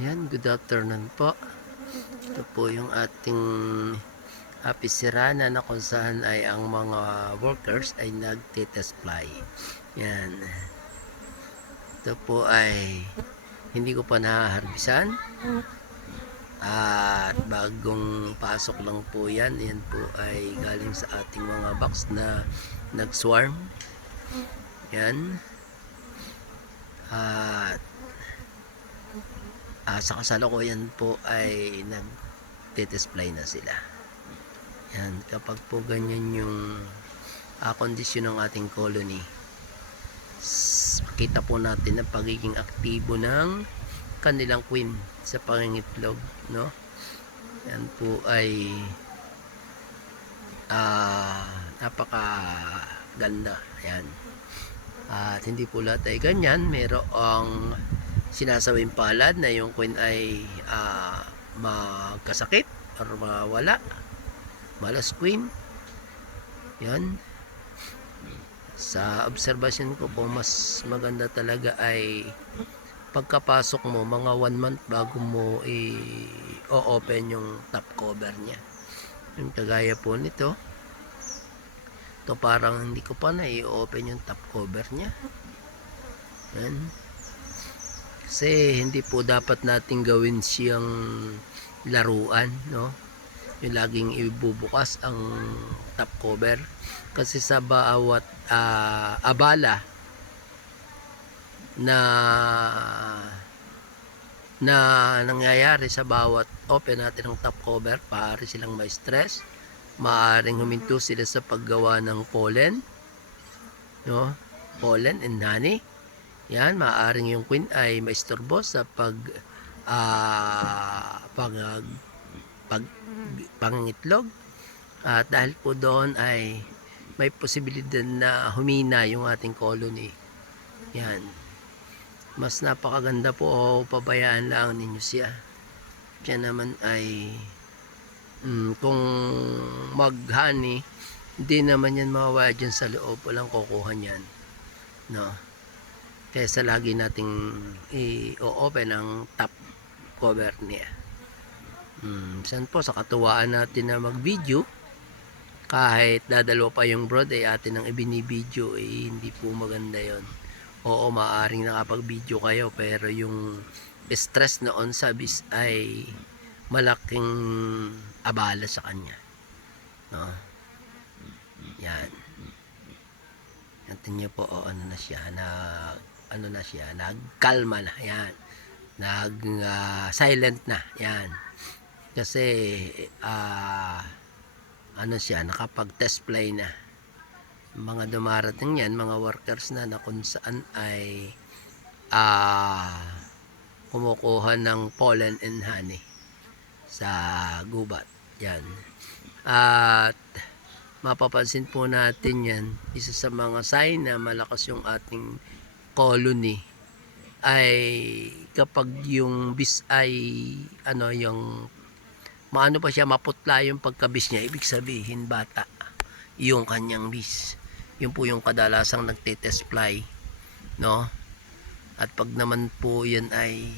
Yan, good afternoon po. Ito po yung ating apisirana na kung saan ay ang mga workers ay nagtitest fly. Yan. Ito po ay hindi ko pa nahaharbisan. At bagong pasok lang po yan. Yan po ay galing sa ating mga box na nag-swarm. Yan. At Ah, sa kasalukuyan po ay nag-display na sila. Yan, kapag po ganyan yung ah, kondisyon ng ating colony, s- kita po natin ang pagiging aktibo ng kanilang queen sa pangingitlog, no? Yan po ay ah, napaka ganda. Yan. At hindi po lahat ay ganyan. Merong sinasawing palad na yung queen ay ah, magkasakit or mawala. Malas queen. Yan sa observation ko po mas maganda talaga ay pagkapasok mo mga one month bago mo i-open yung top cover niya. Yung kagaya po nito to parang hindi ko pa na i-open yung top cover niya. Yan kasi hindi po dapat nating gawin siyang laruan, no? Yung laging ibubukas ang top cover. Kasi sa bawat ah, abala na na nangyayari sa bawat open natin ng top cover, maaari silang may stress, maaaring huminto sila sa paggawa ng pollen, no? Pollen and honey. Yan, maaaring yung queen ay maistorbo sa pag ah pag pag pangitlog. At dahil po doon ay may posibilidad na humina yung ating colony. Yan. Mas napakaganda po o pabayaan lang ninyo siya. Siya naman ay mm, kung maghani, hindi naman yan mawawala dyan sa loob. Walang kukuha niyan. No? Kesa lagi nating i-open ang top cover niya. Hmm, saan po sa katuwaan natin na mag-video kahit dadalo pa yung broad ay atin ang ibinibideo eh hindi po maganda yon oo maaring nakapag-video kayo pero yung stress na on service ay malaking abala sa kanya. No? Yan. Natin niyo po o ano na siya na ano na siya nagkalma na yan. Nag ah, silent na yan. Kasi ah ano siya nakapag test play na. Mga dumarating yan mga workers na na kung saan ay ah kumukuha ng pollen and honey sa gubat yan. At mapapansin po natin yan isa sa mga sign na malakas yung ating colony ay kapag yung bis ay ano yung maano pa siya maputla yung pagkabis niya ibig sabihin bata yung kanyang bis. Yun po yung kadalasang nagtitest fly no? At pag naman po yan ay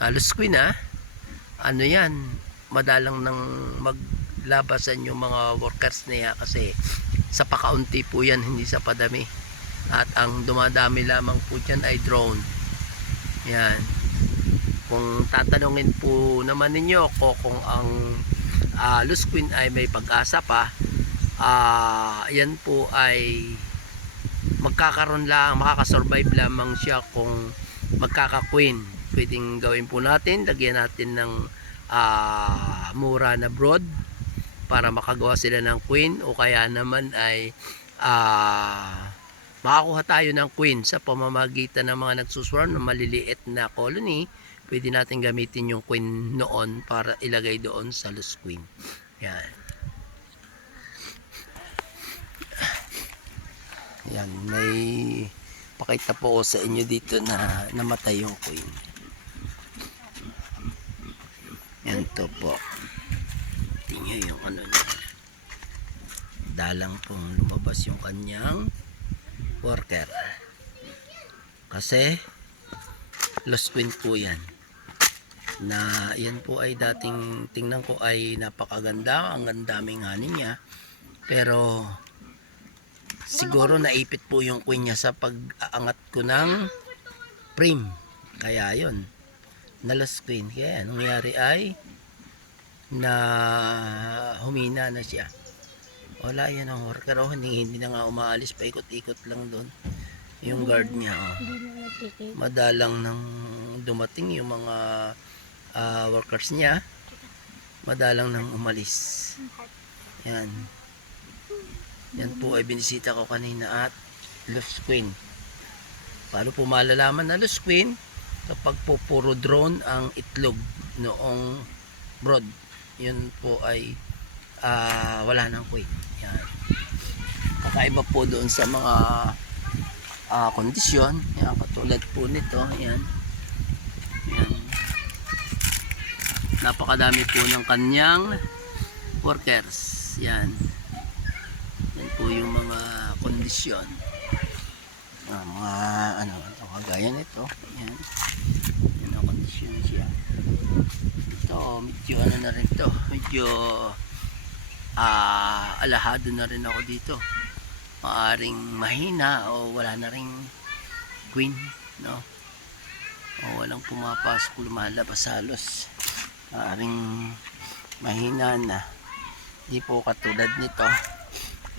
alos queen ah. Ano yan madalang nang maglabasan yung mga workers niya kasi sa pakaunti po yan hindi sa padami at ang dumadami lamang po dyan ay drone. Yan. Kung tatanungin po naman ninyo ko kung ang uh, loose queen ay may pag-asa pa ah yan po ay magkakaroon lang makakasurvive lamang siya kung magkaka-queen. Pwedeng gawin po natin lagyan natin ng ah, mura na broad para makagawa sila ng queen o kaya naman ay ah, makakuha tayo ng queen sa pamamagitan ng mga nagsuswarm na maliliit na colony. Pwede natin gamitin yung queen noon para ilagay doon sa loose queen. Yan. Yan may pakita po sa inyo dito na namatay yung queen. Yan to po. Tingnan yung ano niya. Dalang pong lumabas yung kanyang worker. Kasi lost queen po yan. Na yan po ay dating tingnan ko ay napakaganda. Ang daming hanin niya. Pero siguro naipit po yung queen niya sa pag-aangat ko ng prim. Kaya yon nalas queen. Kaya nangyari ay na humina na siya wala yan ang worker oh, hindi, hindi na nga umaalis. Paikot-ikot lang doon yung guard niya oh. Madalang nang dumating yung mga ah, workers niya. Madalang nang umalis. Yan. Yan po ay binisita ko kanina at Lost Queen. Paano po malalaman na Lost Queen? Kapag po puro drone ang itlog noong brood. Yun po ay ah, wala nang queen yan. Kakaiba po doon sa mga ah, kondisyon. Yan katulad po nito. Yan. Yan. Napakadami po ng kanyang workers. Yan. Yan po yung mga kondisyon. Ah, mga ano kagaya nito. Yan. Yan ang kondisyon siya. Ito medyo ano na rin to. Medyo ah alahado na rin ako dito. Maaring mahina o wala na ring queen no? O walang pumapasok lumalabas halos. Maaring mahina na. Di po katulad nito.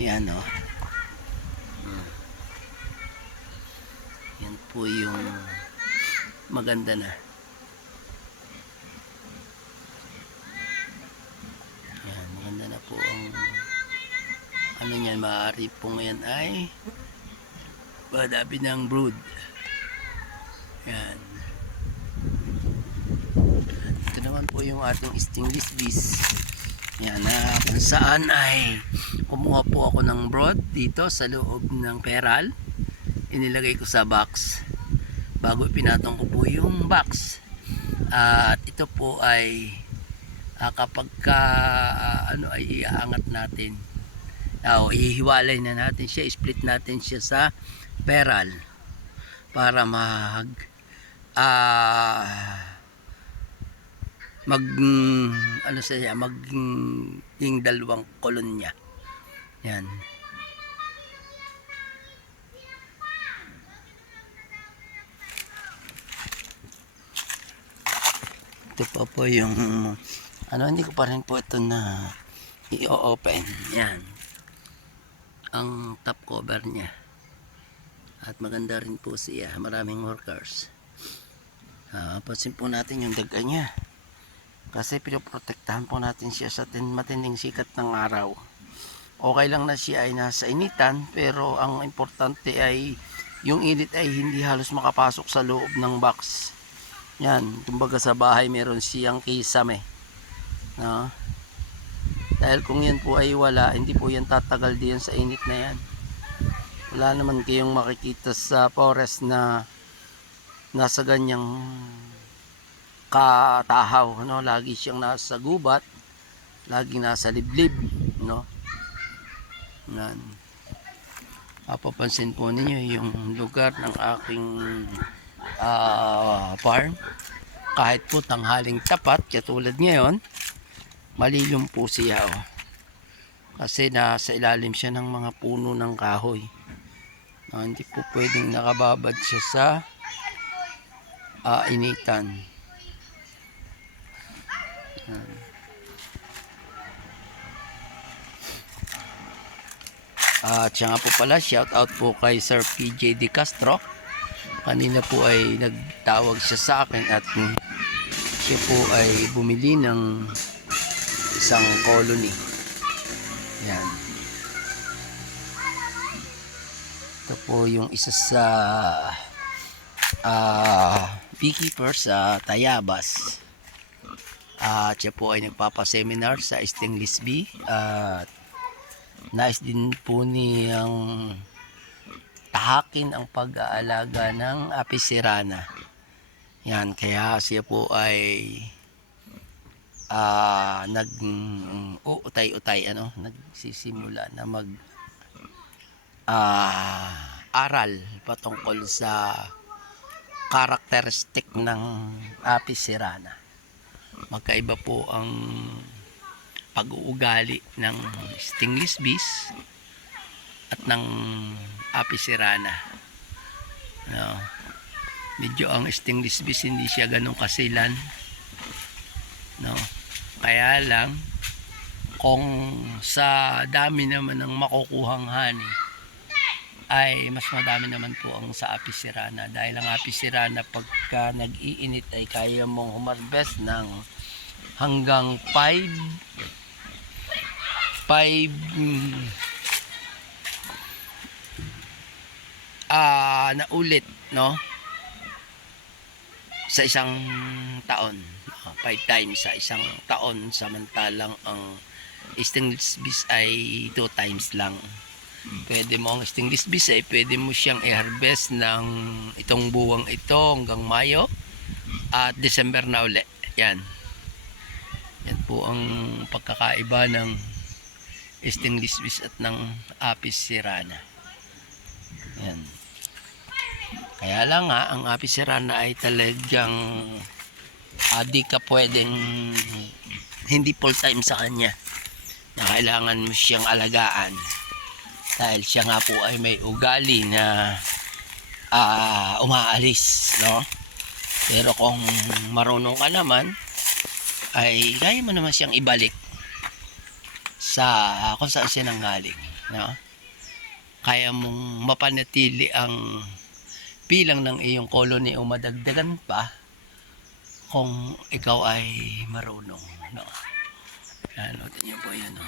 Yan o Hmm. yan po yung maganda na yan maganda na po ang ano niyan maaari po ngayon ay badabi ng brood. Yan. Ito naman po yung ating stingless bees yan na kung saan ay kumuha po ako ng brood dito sa loob ng peral. Inilagay ko sa box bago pinatong ko po yung box. At ito po ay ah, kapag ka, ah, ano ay iaangat natin. O ihiwalay na natin siya split natin siya sa peral para mag ah mag ano siya maging yung dalawang kolonya. Yan. Ito pa po yung ano hindi ko pa rin po ito na i-open yan. Ang top cover niya. At maganda rin po siya. Maraming workers. Ah, pansin po natin yung daga niya. Kasi pinoprotektahan po natin siya sa tin matinding sikat ng araw. Okay lang na siya ay nasa initan pero ang importante ay yung init ay hindi halos makapasok sa loob ng box. Yan kumbaga sa bahay meron siyang kisame no? dahil kung yan po ay wala hindi po yan tatagal diyan sa init na yan. Wala naman kayong makikita sa forest na nasa ganyang katahaw no? Lagi siyang nasa gubat laging nasa liblib no? Yan. Mapapansin po ninyo yung lugar ng aking ah, farm. Kahit po tanghaling tapat katulad ngayon malilum po siya oh. kasi nasa ilalim siya ng mga puno ng kahoy na hindi po pwedeng nakababad siya sa ah, initan At siya nga po pala, shout out po kay Sir PJ De Castro. Kanina po ay nagtawag siya sa akin at siya po ay bumili ng isang colony. Yan. Ito po yung isa sa ah beekeeper sa Tayabas. At siya po ay nagpapaseminar sa Stingless Bee at nais din po niyang tahakin ang pag-aalaga ng apisirana. Yan, kaya siya po ay ah nag uutay-utay ano, nagsisimula na mag ah aral patungkol sa karakteristik ng apisirana. magkaiba po ang pag-uugali ng stingless bees at ng apisirana. No. Medyo ang stingless bees hindi siya ganun kasilan. No. Kaya lang kung sa dami naman ng makukuhang honey ay mas madami naman po ang sa apisirana. Dahil ang apisirana pagka nag-iinit ay kaya mong humarbest ng hanggang 5 5 ah na ulit no sa isang taon 5 times sa isang taon samantalang ang stingless bees ay 2 times lang. Pwede mo ang stingless bees ay pwede mo siyang i-harvest ng itong buwang ito hanggang Mayo at December na uli. Yan. Yan po ang pagkakaiba ng stingless bees at ng apis sirana yan kaya lang nga ang apis sirana ay talagang ah, di ka pwedeng hindi full time sa kanya. Na kailangan mo siyang alagaan. Dahil siya nga po ay may ugali na ah, umaalis no? Pero kung marunong ka naman ay kaya mo naman siyang ibalik sa kung saan siya nanggaling no? Kaya mong mapanatili ang bilang ng iyong colony o madagdagan pa kung ikaw ay marunong no? Yan o tingnan po yan o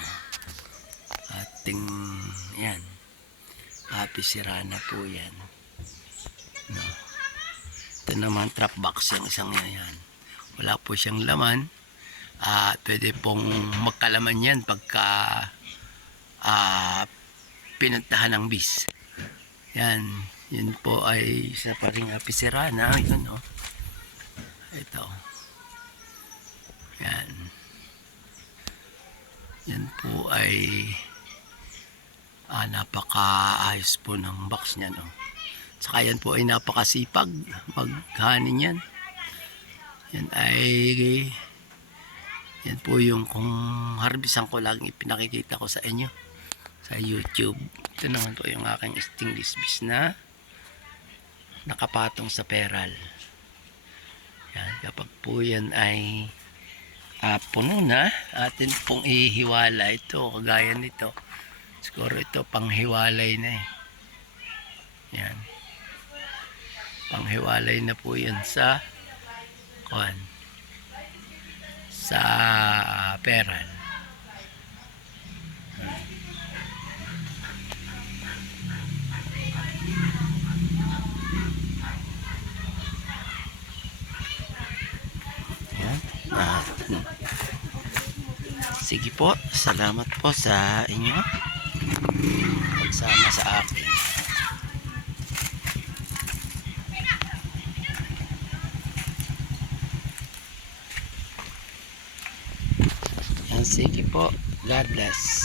ating yan. Happy sirana po yan no? Ito naman trap box yung isang yan, wala po siyang laman. At pwede pong magkalaman yan pagka ah pinuntahan ng bis. Yan yun po ay isa pa rin happy sirana yun o ito yan yan po ay ah, napakaayos po ng box niya no. Saka yan po ay napakasipag maghani niyan. Yan ay yan po yung kung harbisan ko lang ipinakikita ko sa inyo sa YouTube. Ito naman po yung aking stingless bees na nakapatong sa peral. Yan, kapag po yan ay ah, puno na, atin pong ihiwala ito, kagaya nito. Siguro ito panghiwalay na eh. Yan. Panghiwalay na po yun sa kuan sa peral. Yan. Ah, hmm. Sige po, salamat po sa inyo pagsama sa akin. Yan, sige po. God bless.